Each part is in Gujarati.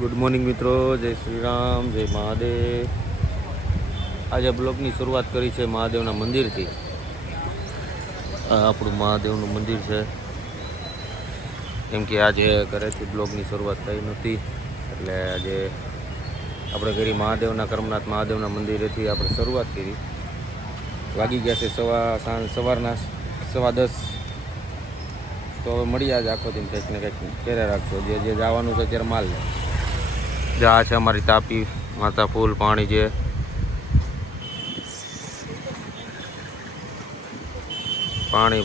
ગુડ મોર્નિંગ મિત્રો, જય શ્રી રામ, જય મહાદેવ. આજે બ્લોગની શરૂઆત કરી છે મહાદેવના મંદિરથી. આ આપણું મહાદેવનું મંદિર છે. કેમ કે આજે ઘરેથી બ્લોગની શરૂઆત થઈ નહોતી, એટલે આજે આપણે કરી મહાદેવના કર્મનાથ મહાદેવના મંદિરેથી આપણે શરૂઆત કરી. વાગી ગયા છે સવારના 10:15. તો હવે મળીએ આજે આખો દિન કંઈક ને કંઈક ઘેરે રાખશો. જે જવાનું છે ત્યારે માલ લે. આ છે અમારી તાપી માતા, ફૂલ પાણી છે. પાણી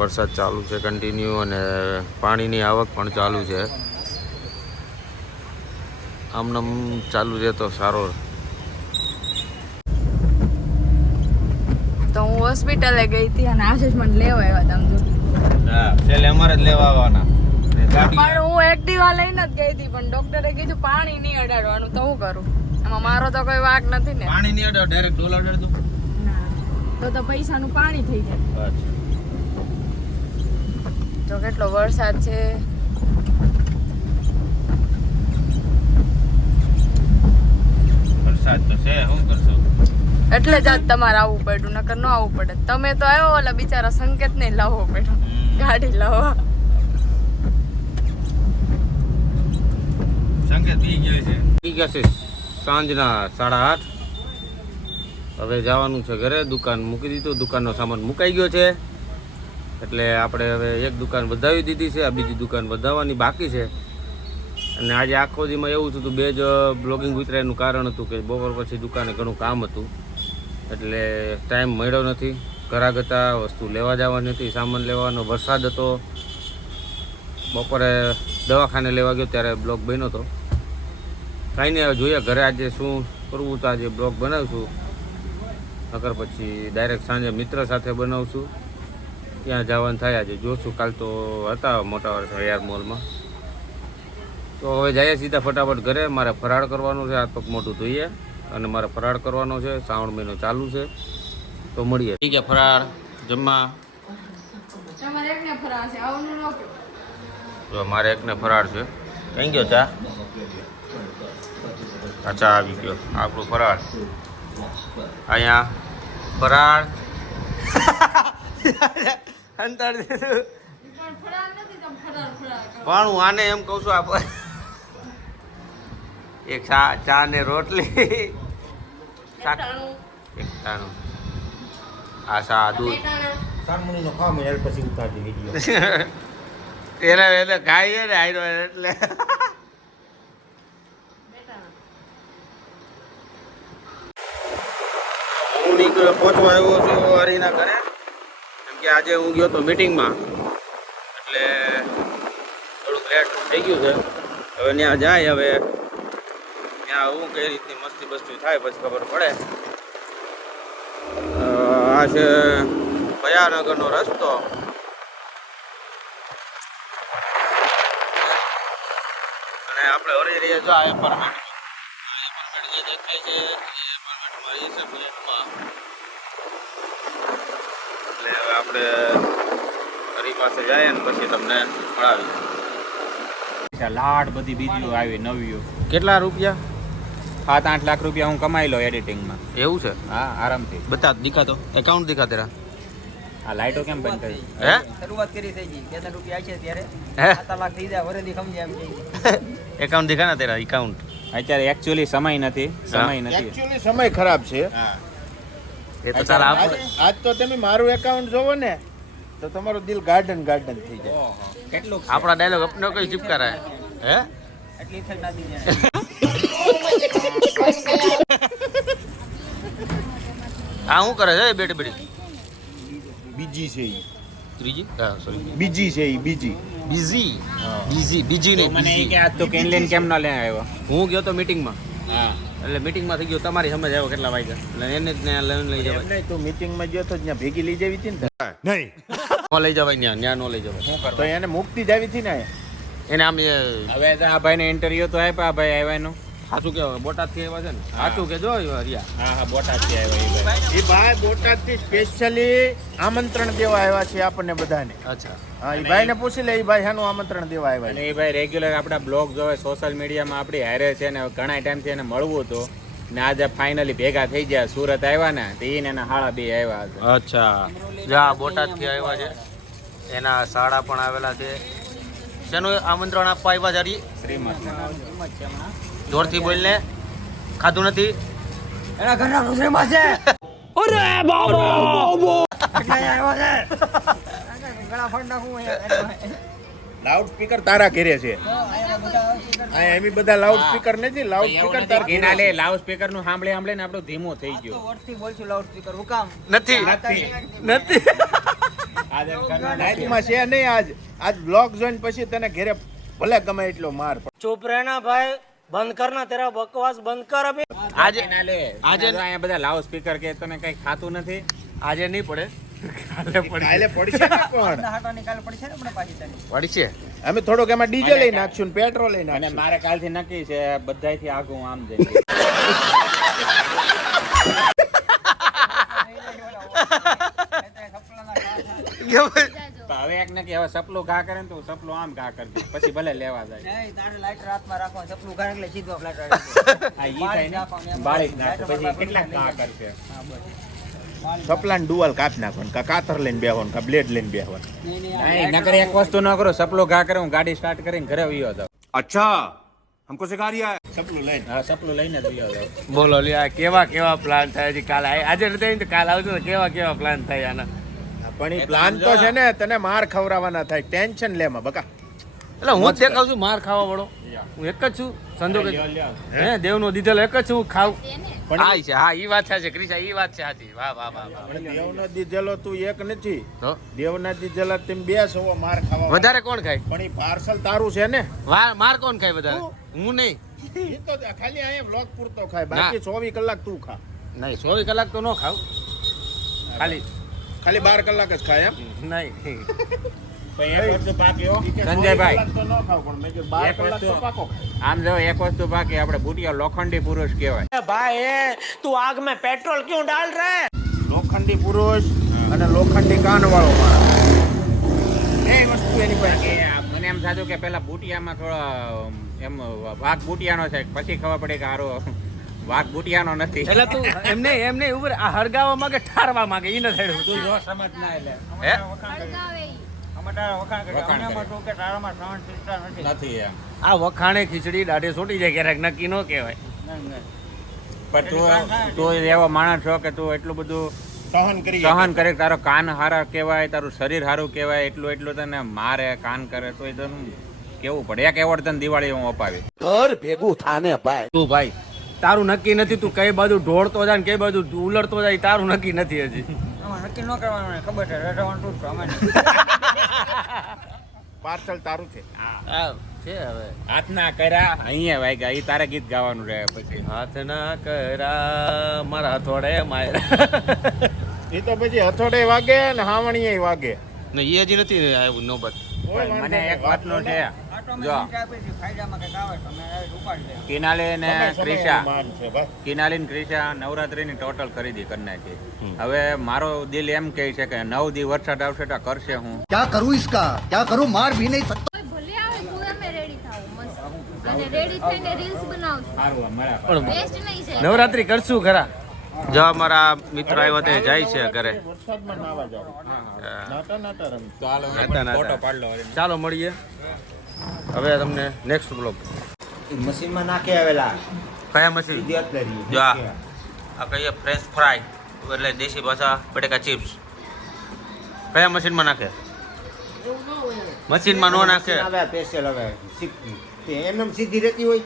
વરસાદ ચાલુ છે કન્ટિન્યુ, અને પાણીની આવક પણ ચાલુ છે. આમનામ ચાલુ રહે તો સારો. તો હું હોસ્પિટલે ગઈ હતી અને આજે જ મને લેવા આવ્યા તમે જો. હા, છેલ્લે અમારે જ લેવા આવવાના. પણ હું એક્ટિવા લઈને જ ગઈ હતી, પણ ડોક્ટરે કીધું પાણી નહીં અડાડવાનું. તો હું કરું? એમાં મારો તો કોઈ વાંક નથી ને. પાણી નહીં અડાડ, ડાયરેક્ટ ડોલ અડાડ દઉં. તો પૈસાનું પાણી થઈ જાય. અચ્છા. જો કેટલો વરસાદ છે. વરસાદ તો છે, શું કરશો? એટલે જ આજ તમારે આવવું પડ્યું, નકર ન આવવું પડે. તમે તો આવ્યો, ઓલા બિચારા સંકેત ને લાવવો પડ્યો ગાડી લાવવા. સંકેત પી ગયા છે સાંજના 8:30. હવે જવાનું છે ઘરે. દુકાન મૂકી દીધું, દુકાનનો સામાન મુકાઈ ગયો છે. એટલે આપણે હવે એક દુકાન વધાવી દીધી છે, આ બીજી દુકાન વધાવવાની બાકી છે. અને આજે આખો દીમાં એવું થયું, બે જ બ્લોગિંગ ઉતરાયનું કારણ હતું કે બપોર પછી દુકાને ઘણું કામ હતું, એટલે ટાઈમ મળ્યો નથી. ઘરાક હતા, વસ્તુ લેવા જવાની હતી, સામાન લેવાનો. વરસાદ હતો. બપોરે દવાખાને લેવા ગયો ત્યારે બ્લોગ બન્યો હતો. કાંઈ નહીં, હવે જોઈએ ઘરે આજે શું કરવું. તો આજે બ્લોગ બનાવશું, નકર પછી ડાયરેક્ટ સાંજે મિત્ર સાથે બનાવશું. ત્યાં જવાનું થાય. આજે જોશું. કાલ તો હતા મોટા વર્ષ યાર મોલમાં. તો હવે જઈએ સીધા ફટાફટ ઘરે. મારે ફરાળ કરવાનું છે, હાથ પગ મોટું ધોઈએ અને મારે ફરાળ કરવાનો છે. શ્રાવણ મહિનો ચાલુ છે, તો મળીએ. ઠીક છે, ફરાળ જમવા. તમારે એકને ફરાળ છે, આવનું ન કયો. જો મારે એકને ફરાળ છે. કઈ ગયો ચા? આ ચા આવી ગયો, આપણું ફરાળ. અહીંયા ફરાળ પણ હું આને એમ કહું છું, આપણે એક ચા ને રોટલી, શાક, એક ટાણું, આ સા દૂધ. સારમુનીનો ખાવા મળે પછી ઉતારજો વિડીયો. એને ખાઈએ ને આયરો એટલે હું નીકળ્યો, પહોંચવા આવ્યો છું હરીના ઘરે. કેમ કે આજે હું ગયો તો મીટિંગમાં, એટલે થોડુંક લેટ થઈ ગયું છે. હવે ત્યાં જાય, હવે ત્યાં હું કઈ રીતની મસ્તી બસ્તી થાય પછી ખબર પડે. આ છે ભયાનગરનો રસ્તો. અને આપણે હરી રહ્યા છો આ એપાર્ટમેન્ટ જે દેખાય છે એ એપાર્ટમેન્ટમાં રહીએ છીએ, ફ્લેટમાં. એટલે હવે આપણે હરી પાસે જઈએ ને પછી તમને મળાવી. લાટ બધી બીજીઓ આવી નવીઓ. કેટલા રૂપિયા? 7-8 લાખ રૂપિયા હું કમાઈ લો એડિટિંગમાં. એવું છે? હા, આરામથી. બતા દિખાતો એકાઉન્ટ દિખા તેરા. આ લાઈટો કેમ બંધ કરી? હે શરૂઆત કરી થઈ ગઈ 2 રૂપિયા છે ત્યારે હે 7 લાખ થઈ જાય વરેથી સમજે એમ કે એકાઉન્ટ દિખા ના તેરા એકાઉન્ટ. અત્યારે એકચ્યુઅલી સમય નથી. એકચ્યુઅલી સમય ખરાબ છે. હા, એ તો ચાલ આપણે આજ તો તમે મારું એકાઉન્ટ જોવો ને તો તમારું દિલ ગાર્ડન થઈ જાય. કેટલું આપણા ડાયલોગ અપને કોઈ ચિપકા રહે. હે એટલી ઇફેક્ટ ના દીધી આ શું કરે છે બેટી બેટી? બીજી છે ઈ. ત્રીજી? હા સોરી, બીજી છે ઈ બીજી. બીજી બીજી નહીં, મને એ બીજી. કે આજ તો કેનલેન કેમ ન લે આવ્યો? હું ગયો તો મીટિંગમાં, હા, એટલે મીટિંગમાં થઈ ગયો. તમારી સમજ આવ્યો કેટલા વાગ્યા, એટલે એને જ ત્યાં લઈ જવાય. એમ નહીં, તું મીટિંગમાં ગયો તો ત્યાં ભેગી લઈ જવી હતી ને. ન લઈ જવાય, ત્યાં ન લઈ જવાય. શું તો કરવા? એને મુક્તિ જ આવી હતી ને. એને આમ હવે તો આ ભાઈને ઇન્ટરવ્યુ તો આપ્યા, આ ભાઈ આવ્યા એનું. સાચું કેવાય બોટાદ થી આવ્યા છે ને સાચું કે જો હરિયા હા હા બોટાદથી આવ્યા એ ભાઈ. એ ભાઈ બોટાદથી સ્પેશિયલી આમંત્રણ દેવા આવ્યા છે આપણને બધાને. અચ્છા હા એ ભાઈને પૂછી લે, એ ભાઈ શાનું આમંત્રણ દેવા આવ્યા અને છે. એ ભાઈ રેગ્યુલર આપણા બ્લોગ જોવે, સોશિયલ મીડિયામાં આપણી હારે છે ને ઘણા ટાઈમથી એને મળવું હતું ને આજે ફાઇનલી ભેગા થઈ ગયા. સુરત આવ્યા ને તો એને એના હાળા બે આવ્યા હતા. અચ્છા જા બોટાદ થી આવ્યા છે, એના શાળા પણ આવેલા છે. શેનું આમંત્રણ આપવા આવ્યા છે હરી? શ્રીમત જોરથી બોલને. ખાધું નથી? એના ઘરના રસોઈમાં છે. અરે બાબો એટલે આવ્યો છે. ગળા ફાડી નાખું અહીંયા. લાઉડ સ્પીકર તારા ઘરે છે. અહીંયા બધા speaker આ એમ બધા લાઉડ સ્પીકર નથી, લાઉડ સ્પીકર તારા એના લે લાઉડ સ્પીકર નું સાંભળે સાંભળે ને આપણું ધીમું થઈ તો ગયું. વોટથી બોલશું લાઉડ સ્પીકર. હું કામ? નથી નથી આજે ઘરના લાઈફમાં છે નહીં આજ. આજ બ્લોગ જોઈને પછી તને ઘરે ભલે ગમે એટલો માર પડે. चुप रहना भाई, बंद करना तेरा बकवास बंद कर अभी. આજે એના લે આજે આજે અહીંયા બધા લાઉડ સ્પીકર કે તને કઈ ખાતું નથી. આજે નહીં પડે, કાલે પડે. કાલે પડશે ને પણ. હાટો નિકાલ પડશે ને આપણે પાછી તને. પડી છે. અમે થોડોક એમાં ડીજે લઈ નાખશું ને પેટ્રોલ લઈ અને નાખશું. મારે કાલથી નક્કી છે બધાયથી આગું આમ જઈએ. હવે એક નક્કી, હવે સપલું ઘા કરે ને તો સપલું આમ ઘા કરજે, પછી ભલે લેવા જાય. નહીં, તારે લાઈટર હાથમાં રાખવાનું. ચપલું ઘારે એટલે સીધો ફ્લેટ આ ઈ થાય ને, બાળી જ નાખો, પછી કેટલાક ઘા કરશે. સપલાન ડુઅલ કાપી નાખવાનું, કા કાતર લઈને બેહવાનું, કા બ્લેડ લઈને બેહવાનું. નહીં, નકર એક વસ્તુ ન કરો, સપલો ઘા કરે હું ગાડી સ્ટાર્ટ કરીને ઘરે વયો જાઉં. સપલું લઈને. હા, સપલું લઈને જ વયો જાઉં. બોલો લે આ કેવા કેવા પ્લાન થાય છે. કાલે આજે નથી તો કાલે આવજો તો કેવા કેવા પ્લાન થાય આના. પણ એ પ્લાન તો છે ને, તને માર ખવડાવવાના થાય. ટેન્શન લેમાં બકા. એટલે હું જ દેખાવ છું માર ખાવા વાળો. હું એક જ છું સંજોગ જ. હે દેવનો દીધેલો એક જ છું, હું ખાવ. હા છે, હા ઈ વાત છે ક્રિશા, ઈ વાત છે સાચી. વાહ વાહ વાહ વાહ. પણ દેવના દીધેલો તું એક નથી, તો દેવના દીધેલા તેમ બે છો માર ખાવા. વધારે કોણ ખાય? પણ એ પાર્સલ તારું છે ને. માર કોણ ખાય વધારે? હું નહીં. એ તો ખાલી અહીંયા બ્લોક પૂરતો ખાય, બાકી 24 કલાક તું ખા. નહીં 24 કલાક તો ન ખાવ, ખાલી ખાલી 12 કલાક જ ખાય એમ. નહીં. પણ એક વસ્તુ બાકી હો, ઈ કે 24 સંજયભાઈ. કલાક તો ન ખાવ, પણ મેં કીધું 12 એક કલાક તો વસ્તુ- પાકો ખાય. આમ જો એક વસ્તુ બાકી, આપણે બુટિયા લોખંડી પુરુષ કહેવાય. भाई तू आग में पेट्रोल क्यों डाल रहा है? લોખંડી પુરુષ અને લોખંડી કાન વાળો માણસ, એ વસ્તુ એની પાસે કે આ મને એમ થતું કે પેલા બુટિયામાં થોડો એમ વાઘ બુટિયાનો છે, પછી ખબર પડે કે હારો વાઘ બુટિયાનો નથી. એટલે તું એમને ઉપર આ હરગાવા માંગે ઠારવા માંગે ઈ ન થાય. તું જો સમજ ના એટલે હે અમે તારા વખાણ કરીએ. વખાણ અમને કરીએ. પણ તું કે તારામાં સહન શીલતા નથી. નથી એમ. આ વખાણે ખીચડી દાઢે છોટી જાય ક્યારેક, નક્કી ન કહેવાય. નહીં, નહીં. પણ તું એવો માણસ છો કે તું એટલું બધું સહન કરી સહન કરે, તારો કાન હારા કહેવાય, તારું શરીર સારું કહેવાય, એટલું તને મારે કાન કરે તો તને કેવું પડે. એક એવોર્ડ તને દિવાળી હું અપાવી. તું ભાઈ તારું નક્કી નથી, તું કઈ બાજુ ઢોળતો જાય ને કઈ બાજુ ઉલડતો જાય તારું નક્કી નથી હજી. આમાં નક્કી ન કરવાનું ને, ખબર છે રડવાનું તું જ છો, અમે નહીં. પાર્સલ તારું છે. આ છે હવે હાથ ના કર્યા અહીંયા વાગ્યા, ઈ તારે ગીત ગાવાનું રહે પછી. હાથ ના કરા મારા હથોડે માયરા. એ તો પછી હથોડે વાગે ને હાવણીએ વાગે. ને એ હજી નથી આવ્યું નોબત. મને એક વાતનું છે, આટો જો. મેં હિંટ આપી હતી, ફાયદામાં કંઈક આવે તો અમે ઉપાડી લઈએ. કિનાલી ને સમય ક્રિશા, માન છે ભાઈ. કિનાલી ને ક્રિશા નવરાત્રીની ટોટલ ખરીદી કરી નાખી. હવે મારો દિલ એમ કહે છે કે 9 દી વરસાદ આવશે તો કરશે હું. क्या करूं इसका क्या करूं मार भी नहीं सकता ભલે આવે પૂરા મેં રેડી થાવ મસ્ત અને રેડી થઈને રીલ્સ બનાવશું સારું મળ્યા. પણ વેસ્ટ નહીં જાય નવરાત્રી કરશું ખરા. જો અમારા મિત્રો આવ્યા તે જાય છે ઘરે. વરસાદમાં નાવા જાવ. નાટા નાટા રમી. તો હાલો નાતા, નાતા. ફોટો પાડ લો. ચાલો મળીએ હવે તમને નેક્સ્ટ બ્લોગ. મશીનમાં નાખી આવેલા કયા મશીન? વિદ્યાર્થી જો આ કહીએ ફ્રેન્ચ ફ્રાય એટલે દેશી ભાષા બટેકા ચિપ્સ. કયા મશીનમાં નાખે? મશીનમાં નો નાખે. આવે સ્પેશિયલ હવે તે એમએમ સીધી રહેતી હોય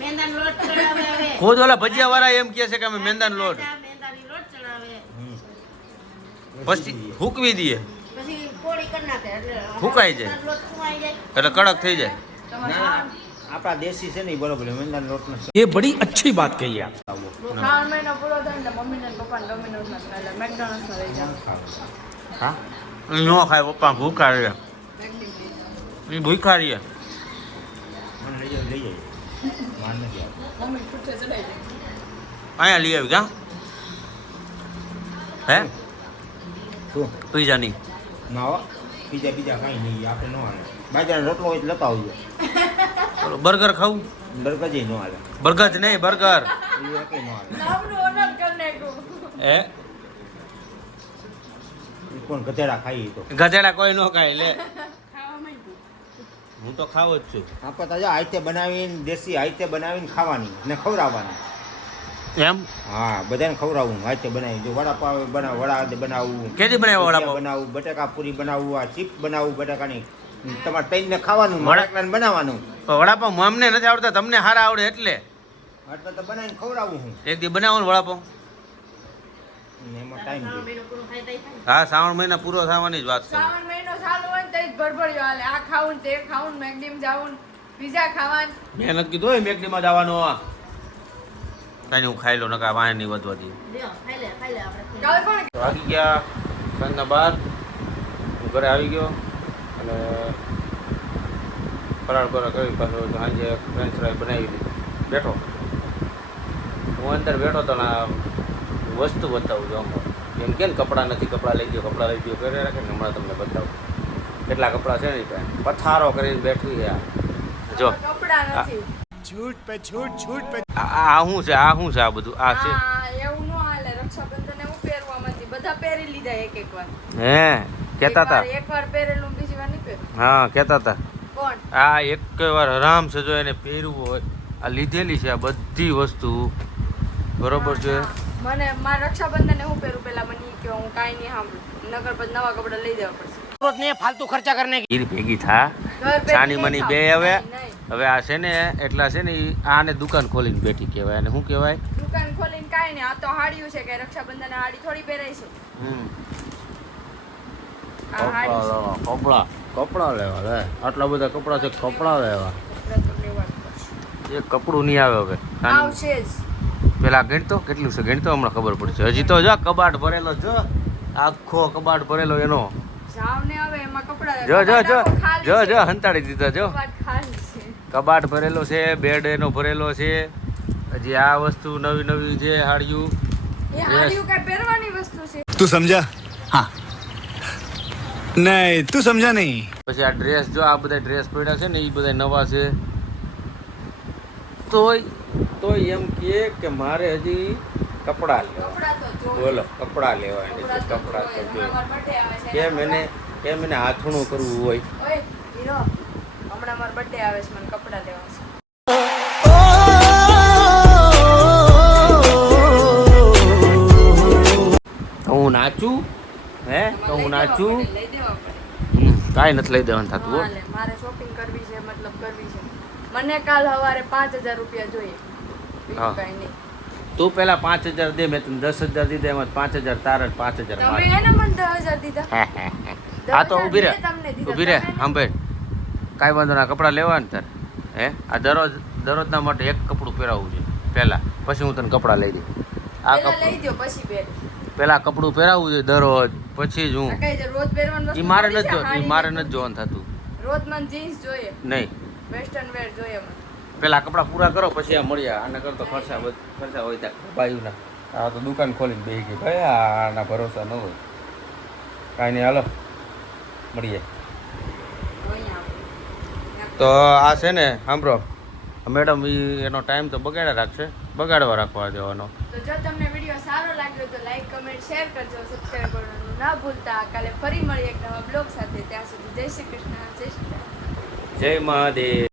મેંદાનો લોટ ચડાવે હવે ખુદ ઓલા ભજીયા વાળા એમ કહે છે કે અમે મેંદાનો લોટ મેંદાની લોટ ચડાવે પછી હૂકવી દઈએ પછી કોળી કરી નાખે એટલે ફૂંકાઈ જાય લોટ ફૂંકાઈ જાય એટલે કડક થઈ જાય. આપણા દેશી છે ને ઈ બરોબર મેંદાનો લોટ નો ये बड़ी अच्छी बात कही आप. ખાવાનો મહિનો પૂરો થાય ને મમ્મી ને પપ્પા ને ડોમિનોઝમાં ખાય એટલે મેકડોનલ્ડ્સમાં લઈ જાવ. હા નો ખાય પપ્પા ભૂખા રહે. એ ભૂખા રહીએ. લઈ જાય માન નથી આવતું. મમ્મી છૂટે ચડાઈ દે. અહીંયા લઈ આવી કા હે શું પીઝાની ના હો બીજા કાંઈ નહીં આપણે ન હાલે બાજરાનો રોટલો હોય તો લેતા આવજો બર્ગર ખાવું બરગજ ન હાલે બર્ગર નહીં બર્ગર એ કંઈ ન હાલે નામનું ઓનર કરી નાખ્યું. હે ઈ કોણ ગધેડા ખાઈ તો ગધેડા કોઈ ન ખાય લે હું તો ખાવ જ છું આપણે તાજા હાથે બનાવીને દેશી હાથે બનાવીને ખાવાની ને ખવડાવવાની એમ હા બધાને ખવડાવવું હાથે બનાવી જો વડાપાવ વડા બનાવવું કેદી બનાવ્યા વડાપાવ? બનાવવું બટાકા પૂરી બનાવવું આ ચીપ બનાવવું બટાકાની તમારે તઈને ખાવાનું વડાકડાને બનાવવાનું પણ વડાપાવ અમને નથી આવડતા તમને સારા આવડે એટલે એટલે તો બનાવીને ખવડાવું હું એક દી બનાવો ને વડાપાવ ને એમાં ટાઈમ હા શ્રાવણ મહિના પૂરો થવાની જ વાત કરું શ્રાવણ મહિનો ચાલુ હોય ને તો જ ભરભર્યો હાલે. આ ખાવું ને તે ખાવું ને મેકડીમ જાવું ને પીઝા ખાવાનું. મેં નથી કીધું હોય મેકડીમાં જવાનું કાંઈ હું ખાઈ લો નકા વાહન નહીં વધવાથી કાલે કોણ વાગી ગયા સાંજના બાદ હું ઘરે આવી ગયો અને ફરાળ બરાળ કરી પાછો સાંજે ફ્રેન્ચ ફ્રાય બનાવી લીધી બેઠો હું અંદર બેઠો તો ને આ વસ્તુ બતાવું છું આમાં એમ કે ને કપડાં નથી કપડાં લઈ ગયો કરે રાખે ને હમણાં તમને બતાવું કેટલા કપડાં છે ને ત્યાં પથારો કરીને બેઠી છે આ જો કપડા નથી. આ શું છે આ બધું આ છે હા, એવું ન હાલે. રક્ષાબંધન એવું પહેરવામાંથી બધા પહેરી લીધા એક વાર. હે કહેતા હતા એકવાર પહેરેલું બીજી વાર નહીં પહેરું. હા કહેતા હતા કોણ? આ એક વાર આરામ છે જો એને પહેરવું હોય આ લીધેલી છે આ બધી વસ્તુ બરોબર છે મને મારા રક્ષાબંધન એવું પહેરું પેલા મને ઈ કહો, હું કાંઈ નહીં સાંભળું. નગર પછી નવા કપડા લઈ દેવા પડશે. फालतू खर्चा करने ગીર ભેગી થા ઘર ભેગી છાની નહીં મની થાવ. બે હવે નહીં. હવે આ છે ને એટલા છે ને ઈ આને દુકાન ખોલીને બેઠી કહેવાય અને શું કહેવાય દુકાન ખોલીને કાંઈ નહીં. આ તો હાડિયું છે કે રક્ષાબંધન હાડી થોડી પહેરાય છે. આ હાડી છે. કપડા લેવા લે આટલા બધા કપડા છે કપડા લેવા કપડાં તો લેવા જ પડશે. એક કપડું નહીં આવે હવે આવશે જ. પેલા ગણતો કેટલું છે ગણતો હમણાં ખબર પડશે હજી તો જો કબાટ ભરેલો જો આખો કબાટ ભરેલો એનો જાવ ને હવે એમાં કપડાં જો જો જો કબાટ ખાલી જો છે. જો હંતાડી દીધા જો કબાટ ખાલી છે. કબાટ ભરેલો છે બેડ એનો ભરેલો છે હજી આ વસ્તુ નવી નવી છે હાડિયું એ હાડિયું કાંઈ પહેરવાની વસ્તુ છે. तू समझा हाँ नहीं तू समझा नहीं પછી આ ડ્રેસ જો આ બધા ડ્રેસ પડ્યા છે ને એ બધા નવા છે તોય એમ કે મારે હજી કપડાં લેવા કપડાં તો જોઈએ. બોલો કપડાં લેવા કપડાં તો જોઈએ. જોઈએ હમણાં મારો birthday આવે છે. કેમ એને હાથણું કરવું હોય ઓય હીરો, હમણાં મારો birthday આવે છે, મને કપડાં લેવા છે. તો હું નાચું હે તો હું નાચું લઈ દેવા પડે. કાંઈ નથી લઈ દેવાનું થતું હો. હાલે, મારે શોપિંગ કરવી છે, મતલબ કરવી છે. મને કાલ સવારે 5000 રૂપિયા જોઈએ. બીજું હા. કાંઈ નહીં. તું પેલા 5000 દે મેં તને 10000 દીધા એમાં 5000 તારા 5000 તમે મારા એને મને 10000 દીધા. હા તો 10,000 ઊભી રહે મેં તમને દીધા. ઊભી રહે તમે સાંભળ કાંઈ વાંધો ના કપડાં લેવા ને તાર હે આ દરરોજના માટે એક કપડું પહેરાવવું છે પહેલાં પછી હું તને કપડાં લઈ દઉં આ પહેલા લઈ કપડું દ્યો, પછી પહેર. પહેલાં કપડું પહેરાવવું છે દરરોજ પછી જ હું આ કઈ છે, રોજ પહેરવાનું એ વસ્તુ મારે થોડી નથી છે, હાડી મારે નથી. નથી જોવાનું થતું રોજ મને જીન્સ જોઈએ, નહીં વેસ્ટર્ન વેર જોઈએ મને. પેલા કપડાં પૂરા કરો પછી આ મળ્યા આના કરતો ખર્ચા હોય ત્યાં ભાઈઓના આ તો દુકાન ખોલીને બેસી ગઈ ભાઈ આના ભરોસા ન હોય કાંઈ નહીં હાલો મળીએ અહીંયા આપણે. તો આ છે ને સાંભળો મેડમ એનો ટાઈમ તો બગાડવા રાખવા દેવાનો તો જો તમને વિડીયો સારો લાગ્યો તો લાઈક કમેન્ટ શેર કરજો, સબસ્ક્રાઇબ કરવાનું ના ભૂલતા. કાલે ફરી મળીએ એક નવા બ્લોગ સાથે. ત્યાં સુધી જય શ્રી કૃષ્ણ, જય શ્રી રામ. જય મહાદેવ.